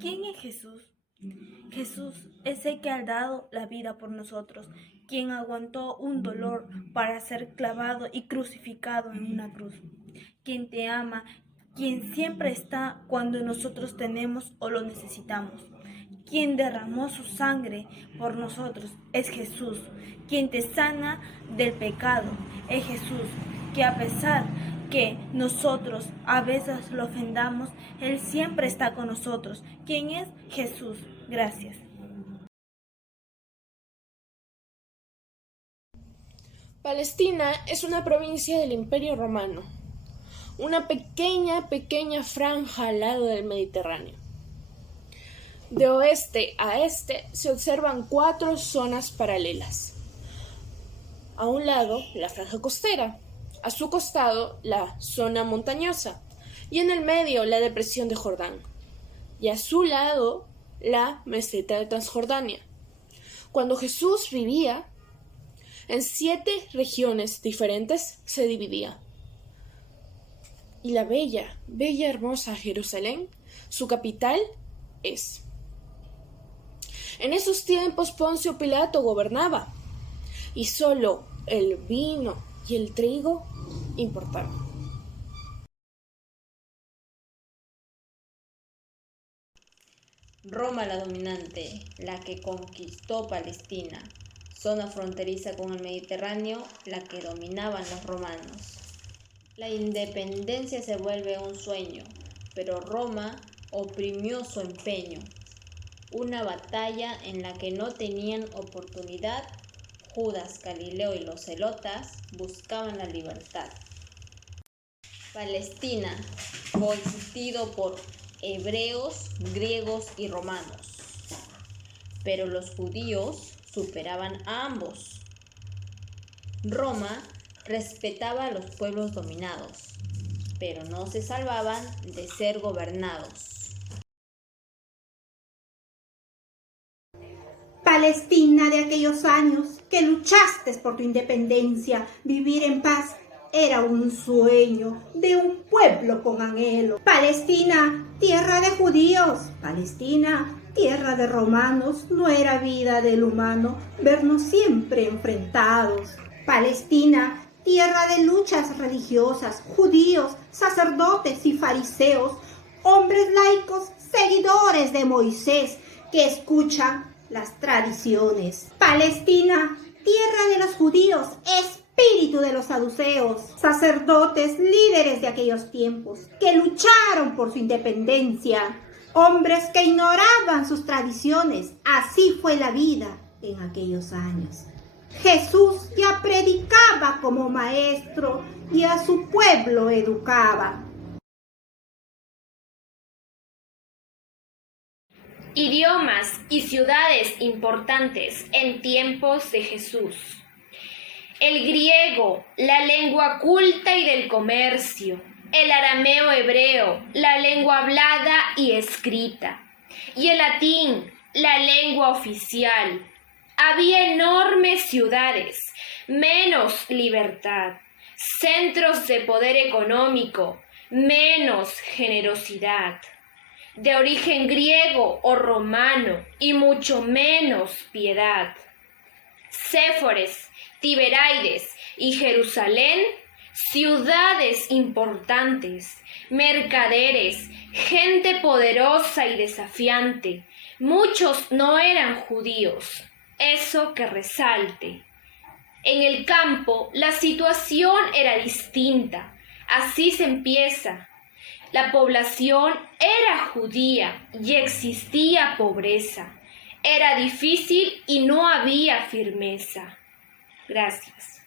¿Quién es Jesús? Jesús es el que ha dado la vida por nosotros, quien aguantó un dolor para ser clavado y crucificado en una cruz, quien te ama, quien siempre está cuando nosotros tenemos o lo necesitamos. Quien derramó su sangre por nosotros es Jesús, quien te sana del pecado es Jesús, que a pesar que nosotros a veces lo ofendamos, Él siempre está con nosotros. ¿Quién es Jesús? Gracias. Palestina es una provincia del Imperio Romano, una pequeña franja al lado del Mediterráneo. De oeste a este se observan 4 zonas paralelas. A un lado, la franja costera, a su costado, la zona montañosa, y en el medio, la depresión de Jordán, y a su lado, la meseta de Transjordania. Cuando Jesús vivía, en 7 regiones diferentes se dividía. Y la bella, hermosa Jerusalén, su capital es. En esos tiempos Poncio Pilato gobernaba y solo el vino y el trigo importaban. Roma la dominante, la que conquistó Palestina, zona fronteriza con el Mediterráneo, la que dominaban los romanos. La independencia se vuelve un sueño, pero Roma oprimió su empeño. Una batalla en la que no tenían oportunidad, Judas, Galileo y los celotas buscaban la libertad. Palestina, consistido por hebreos, griegos y romanos. Pero los judíos superaban a ambos. Roma respetaba a los pueblos dominados, pero no se salvaban de ser gobernados. Palestina de aquellos años que luchaste por tu independencia, vivir en paz era un sueño de un pueblo con anhelo. Palestina, tierra de judíos, Palestina, tierra de romanos, no era vida del humano vernos siempre enfrentados. Palestina, tierra de luchas religiosas, judíos, sacerdotes y fariseos, hombres laicos, seguidores de Moisés, que escuchan las tradiciones. Palestina, tierra de los judíos, espíritu de los saduceos, sacerdotes, líderes de aquellos tiempos, que lucharon por su independencia, hombres que ignoraban sus tradiciones. Así fue la vida en aquellos años. Jesús ya predicaba como maestro y a su pueblo educaba. Idiomas y ciudades importantes en tiempos de Jesús. El griego, la lengua culta y del comercio. El arameo hebreo, la lengua hablada y escrita. Y el latín, la lengua oficial. Había enormes ciudades, menos libertad. Centros de poder económico, menos generosidad. De origen griego o romano y mucho menos piedad. Séforis, Tiberaides y Jerusalén, ciudades importantes, mercaderes, gente poderosa y desafiante. Muchos no eran judíos, eso que resalte. En el campo la situación era distinta, así se empieza. La población era judía y existía pobreza. Era difícil y no había firmeza. Gracias.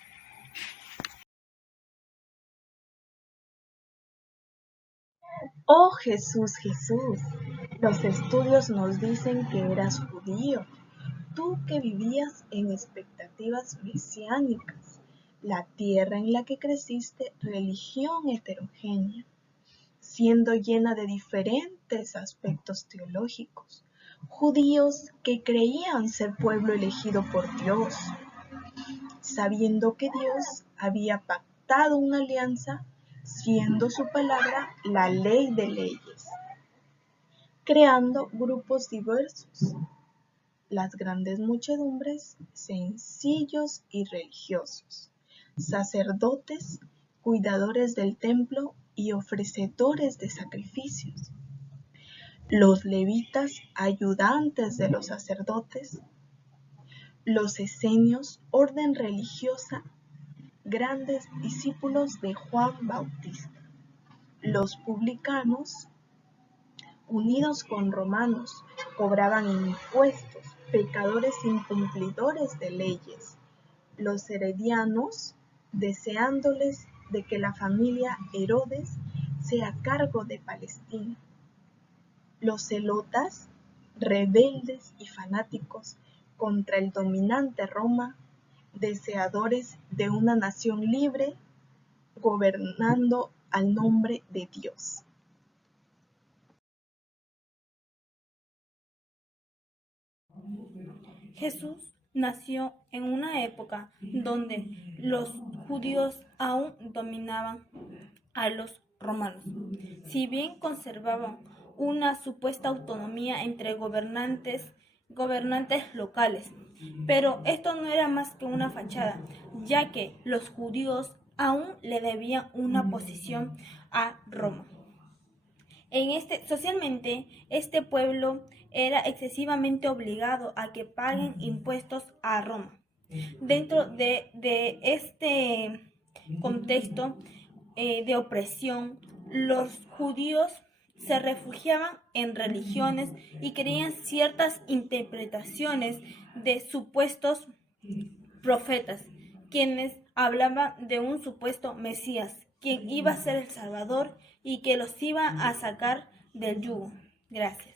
Oh Jesús, Jesús, los estudios nos dicen que eras judío, tú que vivías en expectativas mesiánicas, la tierra en la que creciste, religión heterogénea, siendo llena de diferentes aspectos teológicos, judíos que creían ser pueblo elegido por Dios, sabiendo que Dios había pactado una alianza, siendo su palabra la ley de leyes. creando grupos diversos, las grandes muchedumbres, sencillos y religiosos, sacerdotes, cuidadores del templo y ofrecedores de sacrificios, los levitas, ayudantes de los sacerdotes, los esenios, orden religiosa, grandes discípulos de Juan Bautista, los publicanos, unidos con romanos, cobraban impuestos, pecadores incumplidores de leyes, los heredianos, deseándoles de que la familia Herodes sea a cargo de Palestina, los celotas, rebeldes y fanáticos contra el dominante Roma, deseadores de una nación libre, gobernando al nombre de Dios. Jesús nació en una época donde los judíos aún dominaban a los romanos. Si bien conservaban una supuesta autonomía entre gobernantes locales, pero esto no era más que una fachada, ya que los judíos aún le debían una posición a Roma. Socialmente, este pueblo era excesivamente obligado a que paguen impuestos a Roma. Dentro de este contexto de opresión, los judíos se refugiaban en religiones y creían ciertas interpretaciones de supuestos profetas, quienes hablaban de un supuesto Mesías, quien iba a ser el Salvador y que los iba a sacar del yugo. Gracias.